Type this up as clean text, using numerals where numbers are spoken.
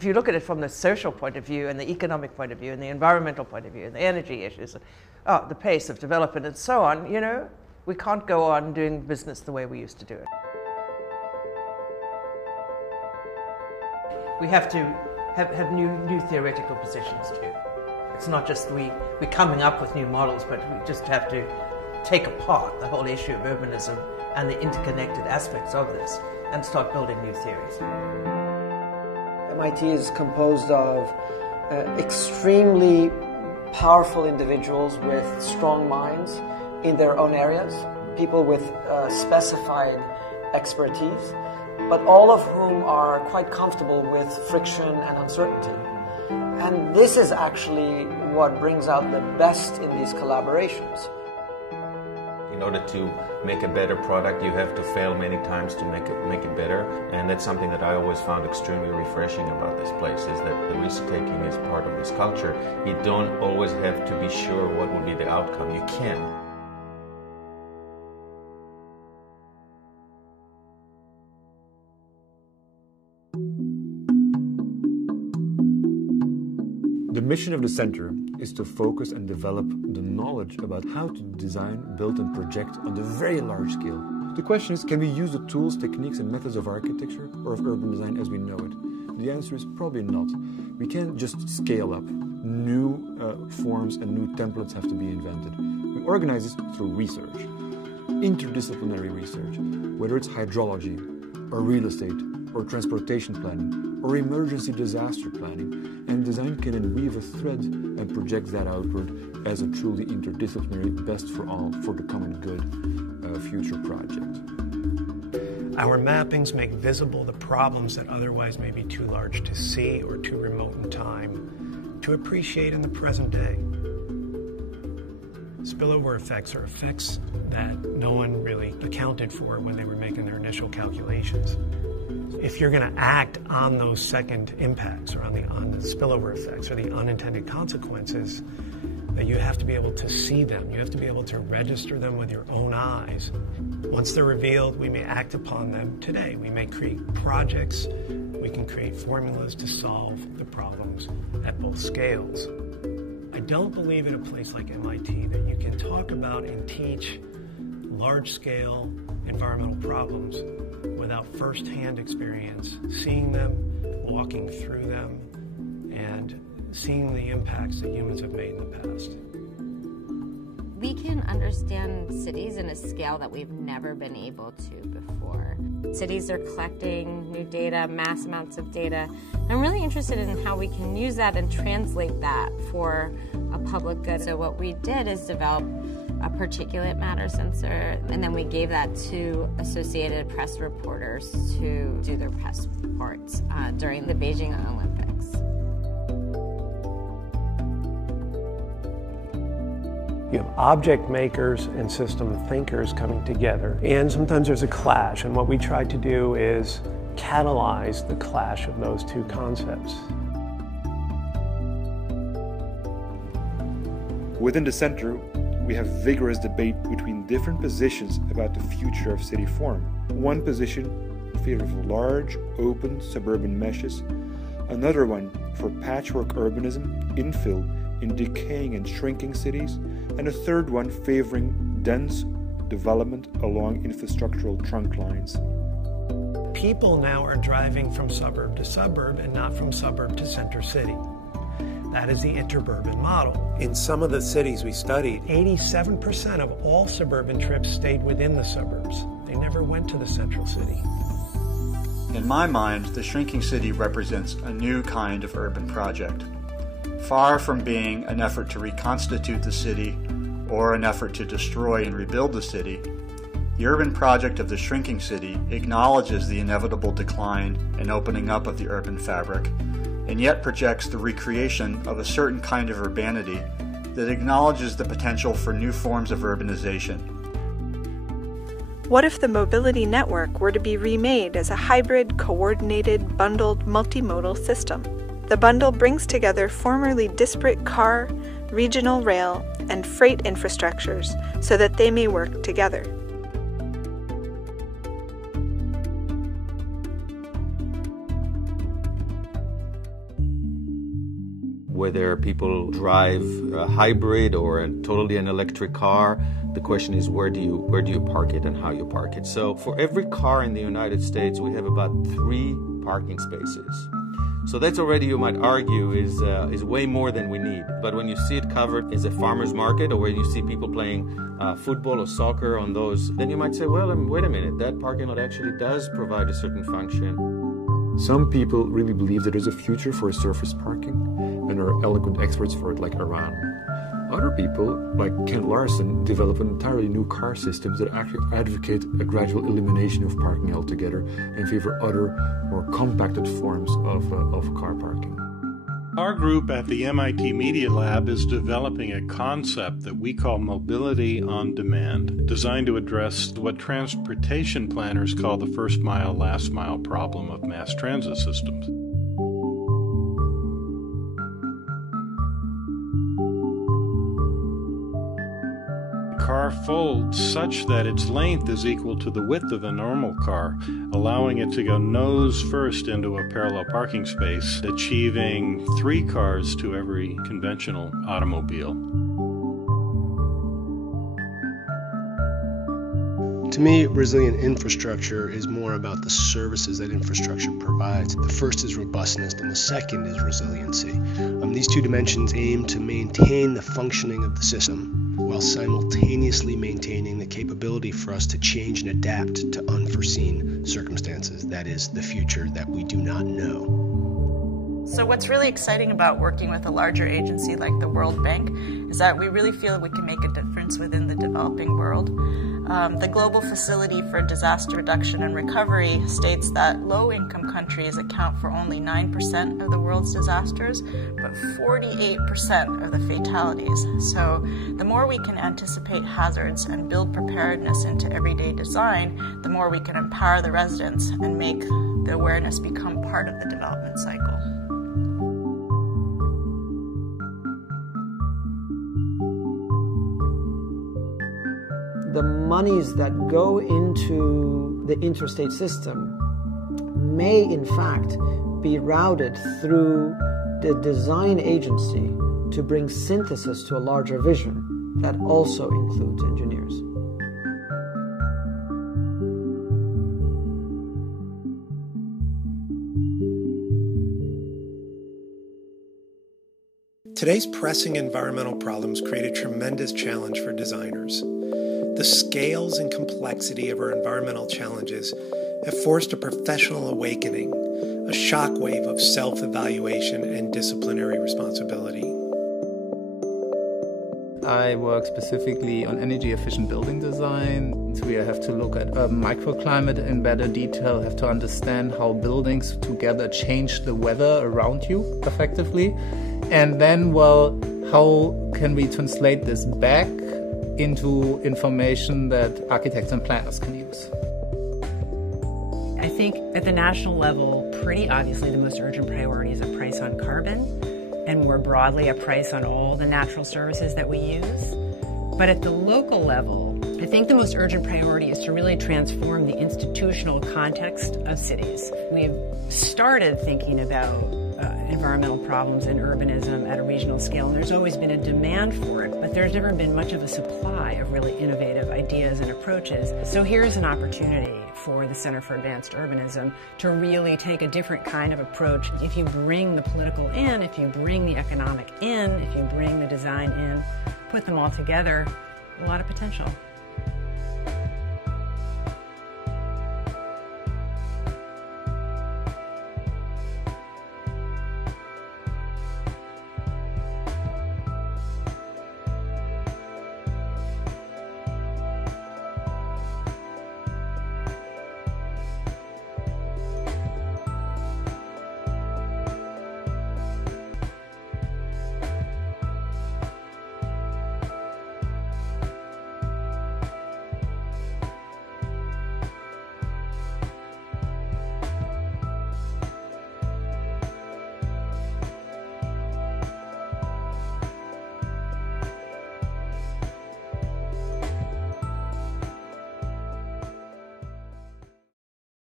if you look at it from the social point of view and the economic point of view and the environmental point of view and the energy issues, the pace of development and so on, you know, we can't go on doing business the way we used to do it. We have to have new theoretical positions too. It's not just we're coming up with new models, but we just have to take apart the whole issue of urbanism and the interconnected aspects of this and start building new theories. MIT is composed of extremely powerful individuals with strong minds in their own areas, people with specified expertise, but all of whom are quite comfortable with friction and uncertainty. And this is actually what brings out the best in these collaborations. In order to make a better product, you have to fail many times to make it better. And that's something that I always found extremely refreshing about this place, is that the risk-taking is part of this culture. You don't always have to be sure what will be the outcome. You can. The mission of the center is to focus and develop the knowledge about how to design, build and project on the very large scale. The question is, can we use the tools, techniques and methods of architecture or of urban design as we know it? The answer is probably not. We can't just scale up. New forms and new templates have to be invented. We organize this through research, interdisciplinary research, whether it's hydrology or real estate or transportation planning or emergency disaster planning, and design can then weave a thread and project that outward as a truly interdisciplinary, best for all, for the common good future project. Our mappings make visible the problems that otherwise may be too large to see or too remote in time to appreciate in the present day. Spillover effects are effects that no one really accounted for when they were making their initial calculations. If you're going to act on those second impacts or on the spillover effects or the unintended consequences, that you have to be able to see them. You have to be able to register them with your own eyes. Once they're revealed, we may act upon them today. We may create projects. We can create formulas to solve the problems at both scales. I don't believe in a place like MIT that you can talk about and teach large-scale environmental problems without first-hand experience, seeing them, walking through them, and seeing the impacts that humans have made in the past. We can understand cities in a scale that we've never been able to before. Cities are collecting new data, mass amounts of data. I'm really interested in how we can use that and translate that for a public good. So what we did is develop a particulate matter sensor, and then we gave that to Associated Press reporters to do their press reports during the Beijing Olympics. You have object makers and system thinkers coming together, and sometimes there's a clash, and what we try to do is catalyze the clash of those two concepts. Within the center, we have vigorous debate between different positions about the future of city form. One position in favor of large, open suburban meshes, another one for patchwork urbanism, infill in decaying and shrinking cities, and a third one favoring dense development along infrastructural trunk lines. People now are driving from suburb to suburb and not from suburb to center city. That is the interurban model. In some of the cities we studied, 87% of all suburban trips stayed within the suburbs. They never went to the central city. In my mind, the shrinking city represents a new kind of urban project. Far from being an effort to reconstitute the city or an effort to destroy and rebuild the city, the urban project of the shrinking city acknowledges the inevitable decline and opening up of the urban fabric, and yet projects the recreation of a certain kind of urbanity that acknowledges the potential for new forms of urbanization. What if the mobility network were to be remade as a hybrid, coordinated, bundled, multimodal system? The bundle brings together formerly disparate car, regional rail, and freight infrastructures so that they may work together. whether people drive a hybrid or totally an electric car. The question is where do you park it and how you park it. So for every car in the United States, we have about 3 parking spaces. So that's already, you might argue, is way more than we need. But when you see it covered as a farmer's market, or when you see people playing football or soccer on those, then you might say, well, wait a minute, that parking lot actually does provide a certain function. Some people really believe that there's a future for surface parking and are eloquent experts for it, like Iran. Other people, like Kent Larson, develop an entirely new car systems that actually advocate a gradual elimination of parking altogether and favor other, more compacted forms of car parking. Our group at the MIT Media Lab is developing a concept that we call mobility on demand, designed to address what transportation planners call the first mile, last mile problem of mass transit systems. Car folds such that its length is equal to the width of a normal car, allowing it to go nose first into a parallel parking space, achieving 3 cars to every conventional automobile. To me, resilient infrastructure is more about the services that infrastructure provides. The first is robustness, and the second is resiliency. These 2 dimensions aim to maintain the functioning of the system while simultaneously maintaining the capability for us to change and adapt to unforeseen circumstances. That is, the future that we do not know. So what's really exciting about working with a larger agency like the World Bank is that we really feel that we can make a difference within the developing world. The Global Facility for Disaster Reduction and Recovery states that low-income countries account for only 9% of the world's disasters, but 48% of the fatalities. So the more we can anticipate hazards and build preparedness into everyday design, the more we can empower the residents and make the awareness become part of the development cycle. The monies that go into the interstate system may in fact be routed through the design agency to bring synthesis to a larger vision that also includes engineers. Today's pressing environmental problems create a tremendous challenge for designers. The scales and complexity of our environmental challenges have forced a professional awakening, a shockwave of self-evaluation and disciplinary responsibility. I work specifically on energy-efficient building design. So we have to look at urban microclimate in better detail, have to understand how buildings together change the weather around you effectively. And then, well, how can we translate this back into information that architects and planners can use? I think at the national level, pretty obviously the most urgent priority is a price on carbon, and more broadly a price on all the natural services that we use. But at the local level, I think the most urgent priority is to really transform the institutional context of cities. We've started thinking about environmental problems and urbanism at a regional scale, and there's always been a demand for it, but there's never been much of a supply of really innovative ideas and approaches. So here's an opportunity for the Center for Advanced Urbanism to really take a different kind of approach. If you bring the political in, if you bring the economic in, if you bring the design in, put them all together, a lot of potential.